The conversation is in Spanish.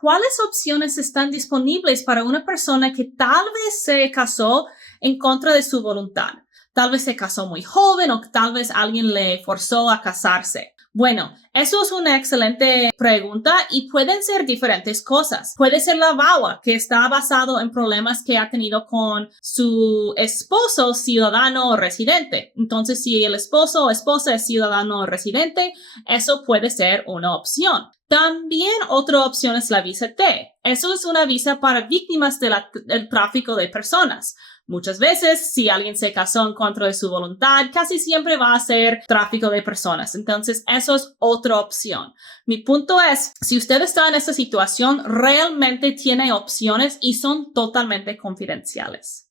¿cuáles opciones están disponibles para una persona que tal vez se casó en contra de su voluntad? Tal vez se casó muy joven o tal vez alguien le forzó a casarse. Bueno, eso es una excelente pregunta y pueden ser diferentes cosas. Puede ser la VAWA, que está basado en problemas que ha tenido con su esposo, ciudadano o residente. Entonces, si el esposo o esposa es ciudadano o residente, eso puede ser una opción. También otra opción es la visa T. Eso es una visa para víctimas del tráfico de personas. Muchas veces, si alguien se casó en contra de su voluntad, casi siempre va a ser tráfico de personas. Entonces, eso es otra opción. Mi punto es, si usted está en esta situación, realmente tiene opciones y son totalmente confidenciales.